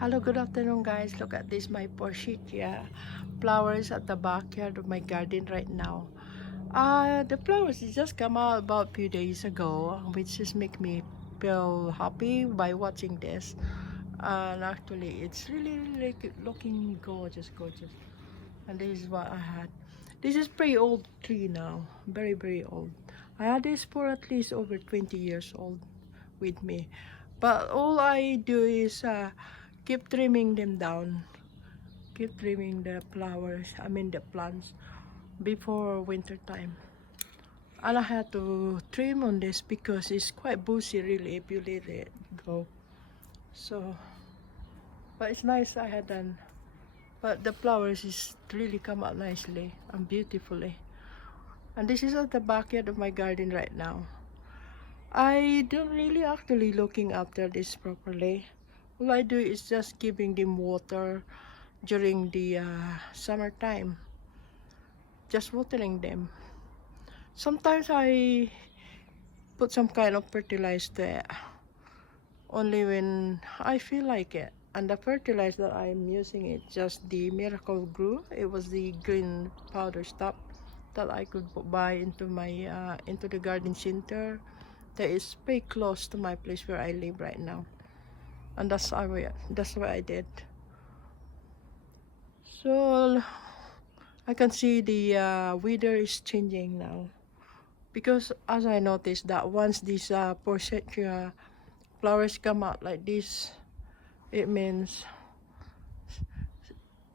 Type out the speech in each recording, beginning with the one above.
Hello, good afternoon guys. Look at this, my forsythia flowers at the backyard of my garden right now. The flowers just come out about a few days ago, which just make me feel happy by watching this. And actually, it's really looking gorgeous. And this is what I had. This is pretty old tree now, very old. I had this for at least over 20 years old with me, but all I do is keep trimming them down, keep trimming the flowers, I mean the plants, before winter time. And I had to trim on this because it's quite bushy really if you let it go. So, but it's nice I had done. But the flowers is really come out nicely and beautifully. And this is at the backyard of my garden right now. I don't really actually looking after this properly. All I do is just giving them water during the summertime, just watering them. Sometimes I put some kind of fertilizer only when I feel like it. And the fertilizer that I'm using is just the Miracle Grow. It was the green powder stuff that I could buy into my into the garden center that is very close to my place where I live right now. And that's what I did. So I can see the weather is changing now, because as I noticed that once these forsythia flowers come out like this, it means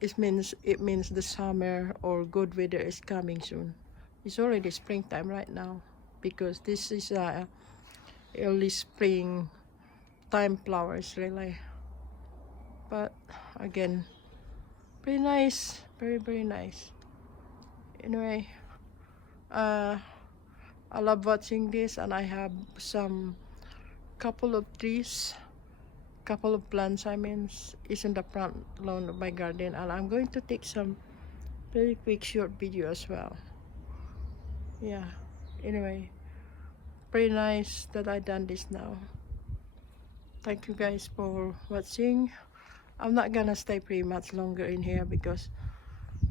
it means the summer or good weather is coming soon. It's already springtime right now because this is early spring time flowers really. But again, pretty nice, very nice. Anyway, uh I love watching this, and I have some couple of trees, couple of plants, I mean, is in the front lawn of my garden, and I'm going to take some very quick short video as well. Yeah, anyway, pretty nice that I done this now. Thank you guys for watching. I'm not gonna stay pretty much longer in here because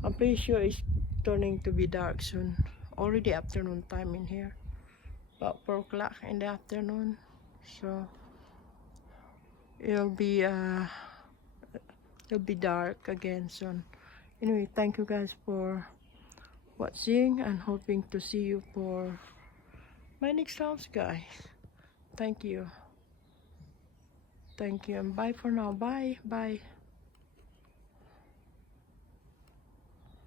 I'm pretty sure it's turning to be dark soon. Already afternoon time in here, about 4 o'clock in the afternoon. So it'll be dark again soon. Anyway, thank you guys for watching and hoping to see you for my next rounds, guys. Thank you and bye for now. Bye.